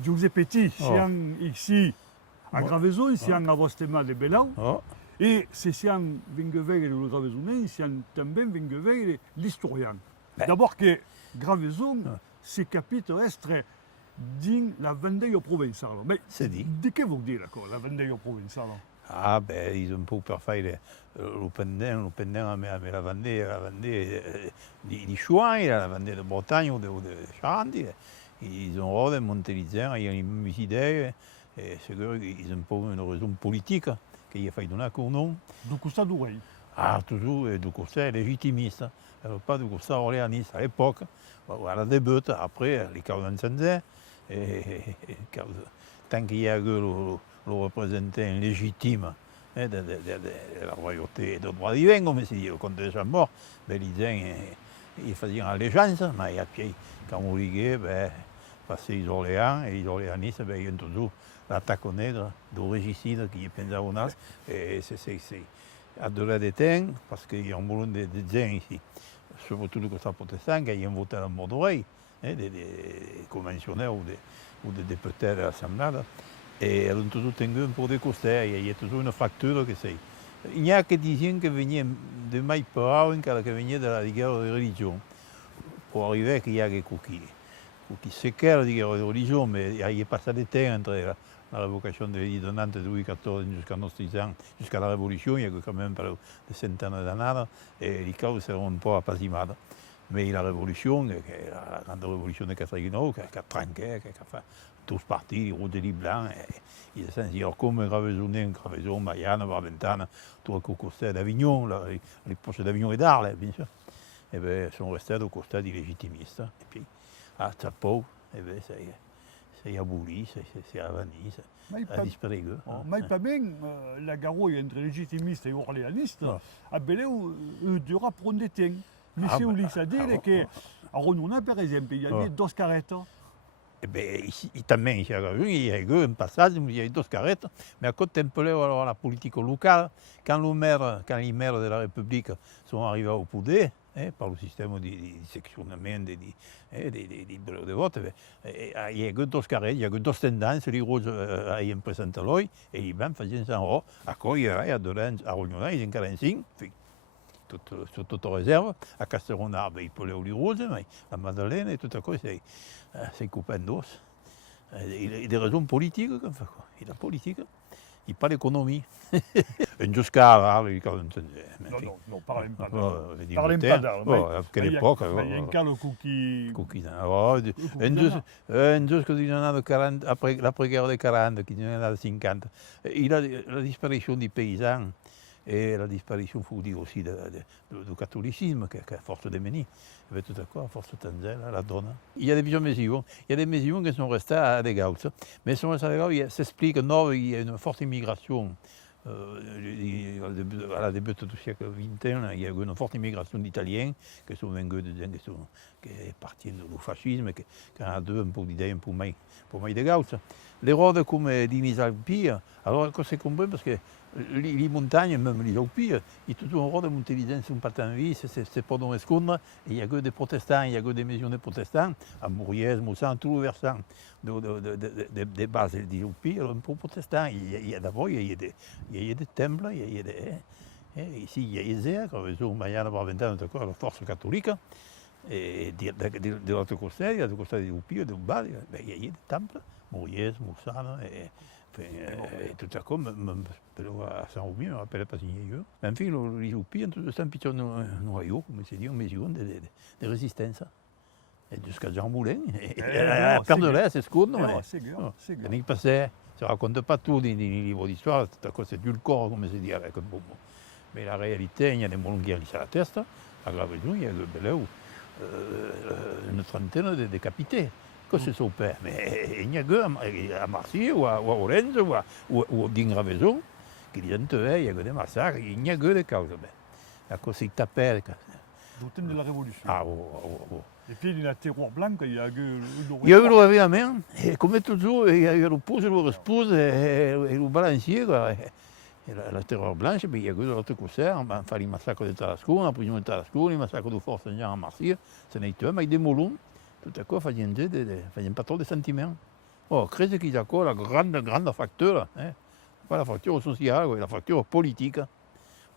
Giuseppe siamo ici a Graveson, siamo a Vostema de Bellau, et se siamo vinguevere le Gravesonen, siamo també vinguevere l'historien. D'abord que Graveson, c'est capitale estre din la Vendée provinciale. Mais de què vol dir la Vendée provinciale? Ah, ben, ils ont pour faire le pendant avec la Vendée di Chouin, la Vendée de Bretagne ou de Charente. Ils ont rodé Montélisien, ils ont une idée, et c'est qu'ils ont pas une raison politique qui a fait donner un nom. Du costat d'Oreille. Ah, toujours, du côté légitimiste, pas du côté orléaniste à l'époque. À la début, après, les causes d'incendie, tant qu'il y a eu le représentant légitime de la royauté et de droit divin, comme si le comte de Chambord, ben, ils faisaient allégeance, mais après, quand on liguait, ben, passaient les Orléans, et les Orléanistes, ben, ils ont toujours l'attaque au nègre, du régicide qui est pensé au nas, et c'est à de la déteindre, parce qu'il y a un moulin de gens ici, surtout le côté protestant, qui ont voté à la mort d'oreille, des conventionnels ou des députés de l'Assemblée. Et elles ont toujours tenu pour des costés, il y a toujours une fracture que c'est. Il n'y a que des gens qui venaient de Maïpao, qui venaient de la guerre de religion, pour arriver à qu'il y a des cookies. C'est quelle guerre de religion, mais il y a passé des temps entre la révocation de l'Édit de Nantes de Louis XIV jusqu'à nos 6 ans, jusqu'à la Révolution, il y a quand même des centaines d'années, et les causes seront un peu apaisimées. Mais la Révolution, la grande révolution de Catherine qui a tranqué, qui a fait tous partis, les rouges et les blancs, ils sont dit, comme Graveson, Mayenne, Barbentane, tout le côté d'Avignon, les poches d'Avignon et d'Arles, bien sûr, et bien, sont restés au côté des légitimistes. Et puis, à Tapau, et bien, c'est aboli, c'est avani, ça a disparu. Mais pas bien, la garouille entre légitimistes et orléanistes, a belé dura prendre des temps. Mais c'est où ça dit que à Renona, par exemple, il y avait deux carrettes. Eh bien, ici, il y a eu un passage où il y a eu deux carrettes, mais à contempler alors la politique locale, quand les maires de la République sont arrivés au pouvoir, par le système de sectionnement des bureaux de vote, il y a eu deux carrettes, il y a eu deux tendances, les rouges ont présenté l'œil, et les blancs faisaient ça en haut. À quoi il y a à Renona, ils ont 45. Sur toute réserve, à Casteronard, il peut aller aux roses, mais la Madeleine et tout à coup, c'est coupé d'os. Il y a des raisons politiques, comme ça. Il y a la politique, il n'y a pas l'économie. Un jusqu'à il y a non, parlez pas d'argent. Parlez pas d'argent. À quelle époque? Il y a un cas le cookie. Un jusqu'à 1940, après l'après-guerre des 40, qui est 50. Il a la disparition des paysans. Et la disparition, il faut dire aussi, du catholicisme, qui à force de mener, tout à coup, à force de Tanzel, la donne. Il y a des visions mesures, il y a des mesures qui sont restées à des Gauss. Mais sont restées à des Gauss, il s'explique qu'il y a une forte immigration. À la début du siècle XX, il y a eu une forte immigration d'Italiens qui sont venus qui partent du fascisme, qui ont deux un peu d'idées un peu moins de Gauss. Les routes comme les Alpes, alors c'est compris parce que les montagnes, même les Alpes, il y a toujours un route de monter les gens sont pas en vie, c'est pas dans l'escondre. Il y a que des protestants, il y a que des maisons de protestants, à Mouriez, Moussan, tout le versant des bases des Alpes, un peu protestants. Il y a d'abord, il y a des temples, il y a des. Ici, il y a Isère, Graveson, Mayenne, Barbentane, la force catholique. Et de l'autre côté, il y a du côté des Alpes, de bas, il y a des temples, Mouriez, Moussan, et tout à coup, à Saint-Romy, je ne me rappelle pas signer eux. En fait, les Alpes ont tous un petit noyau, comme c'est dit, en mesure de résistance. Et jusqu'à Jean Moulin, la perte de l'air, c'est ce qu'on a. C'est Il passait, ça ne raconte pas tout les livres d'histoire, tout à coup c'est du corps, comme c'est dit avec un bon mot. Mais la réalité, il y a des moulins qui arrivent à la teste, à Graveson, il y a une trentaine de décapités. Que c'est son père. Mais il n'y a que à Marseille ou à Orense ou à Graveson qui disent il y a que des massacres, il n'y a que des causes. À cause c'est tapé. Du temps de la Révolution. Ah, oui. Et puis il y a la terreur blanche, il y a eu il y a eu le réveillement, et comme toujours, il y a eu le pouce, le respouse et le balancier. Et la terreur blanche, il y a eu de l'autre côté, on fait les massacres de Tarascon, la prison de Tarascon, les massacres de Fort-Saint-Jean à Marseille, ce n'est pas, mais des moulons. Tout à coup, il n'y a pas trop de sentiments. Oh, crede che d'accord, la grande facture, hein, pas la facture sociale, la facture politique.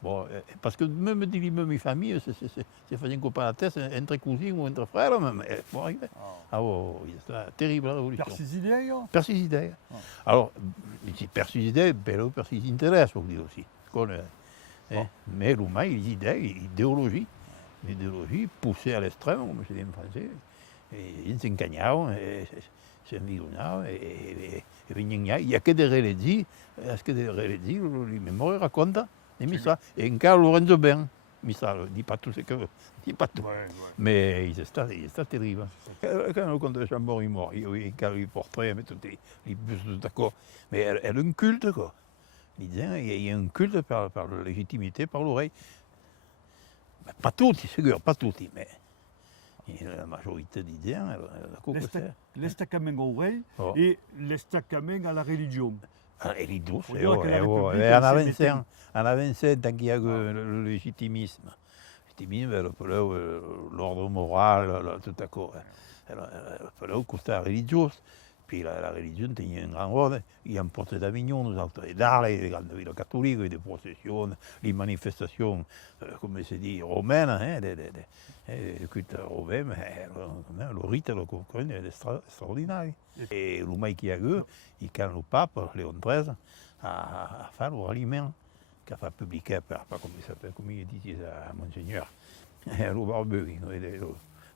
Bon, parce que même dans mes familles, c'est fait un copain à la tête, entre cousins ou entre frères, même. Bon, arrivé. Ah oui, c'est terrible la révolution. Persisidei, Persisidei. Alors, c'est persisidei, però persisinteresse, faut dire aussi. Mais l'humain, les idées, l'idéologie poussée à l'extrême, comme je dis en français, ils s'engagnent, s'environnaient, et il n'y a que des religions, est-ce que des religions, les mémoires racontent, et Missa, et encore Lorenzo Ben, Missa, dit pas tout ce que, dit pas tout, mais il est terrible. Quand le comte de Chambord est mort, il y a eu les portraits, mais tout les bustes, d'accord, mais elle a un culte, quoi. Il y a un culte par la légitimité, par l'oreille. Pas tutti, sûr, pas tutti, mais la majorité des gens, L'estaccament au rei Oh. et l'estaccament à la religion. Et les douces, Faut dire que la République, en elle avançant, tant qu'il y a le légitimisme. L'ordre moral, tout à coup. Il costa la religion. Puis la religion tenait un grand rôle. Il y a un porte d'Avignon, nous autres, et d'Arles, les grandes villes catholiques, des processions, les manifestations, comme se dit, romaines, hein, le culte romain, mais le rite, le concret, est extraordinaire. Et le mai qui a eu, il quand le pape, Léon XIII, a fait le ralliement, qui a fait publier, pas comme il s'appelle, comme il dit à Monseigneur, le barbu,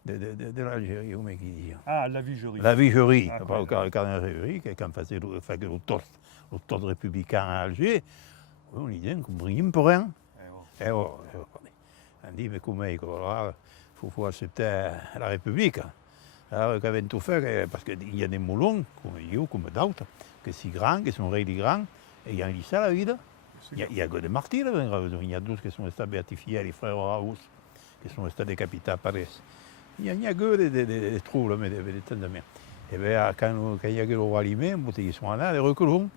de l'Algérie, ou qui dit. Ah, la vigerie. La vigerie, Ah, pas le cardinal Vigerie, qui quand faisait le toast républicain à Alger, on lui dit qu'on brille pour rien. On dit, mais comment il faut accepter la République. Alors, qu'avait tout fait, parce qu'il y a des moulons, comme you, comme d'autres, qui sont si grands, qui sont réellement grands, et il y a un lycée à la vie. Il y a que des martyrs, il y a 12 qui sont restés béatifiés, les frères Raoult, qui sont restés décapités à Paris. Il n'y a que des troubles, mais des temps de mer. Et bien, quand il y a que le roi Limé, ils sont là, les reculons.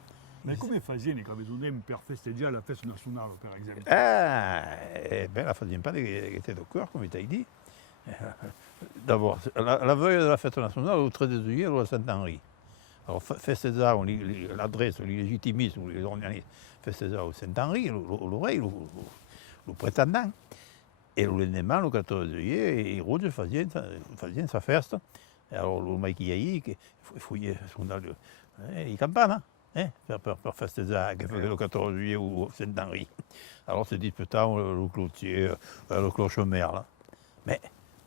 Mais come faisaient les Gravezonem per festeggiare la fête nationale, par exemple? Ah, eh bien, la faisaient pas des était de cœur, comme tu as dit. D'abord, la veille de la fête nationale, au 13 juillet, au Saint-Henri. Alors, festeggiare l'adresse, l'illégitimisme, les organismes, festeggiare au Saint-Henri, l'oreille, le prétendant. Et le lendemain, le 14 juillet, les Rouges faisaient sa fête. Alors, le mec qui y a eu, il fouillait les campagnes, pour festeggiare, che faisait le 14 juillet au Saint-Henri. Alors, se disputaient le cloutier, le clochemer, là. Mais,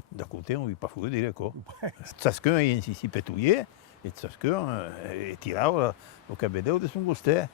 d'un côté, on ne veut pas fouiller des quoi. Chacun s'y pétouillait, et chacun tirait le cabedeo de son gostet.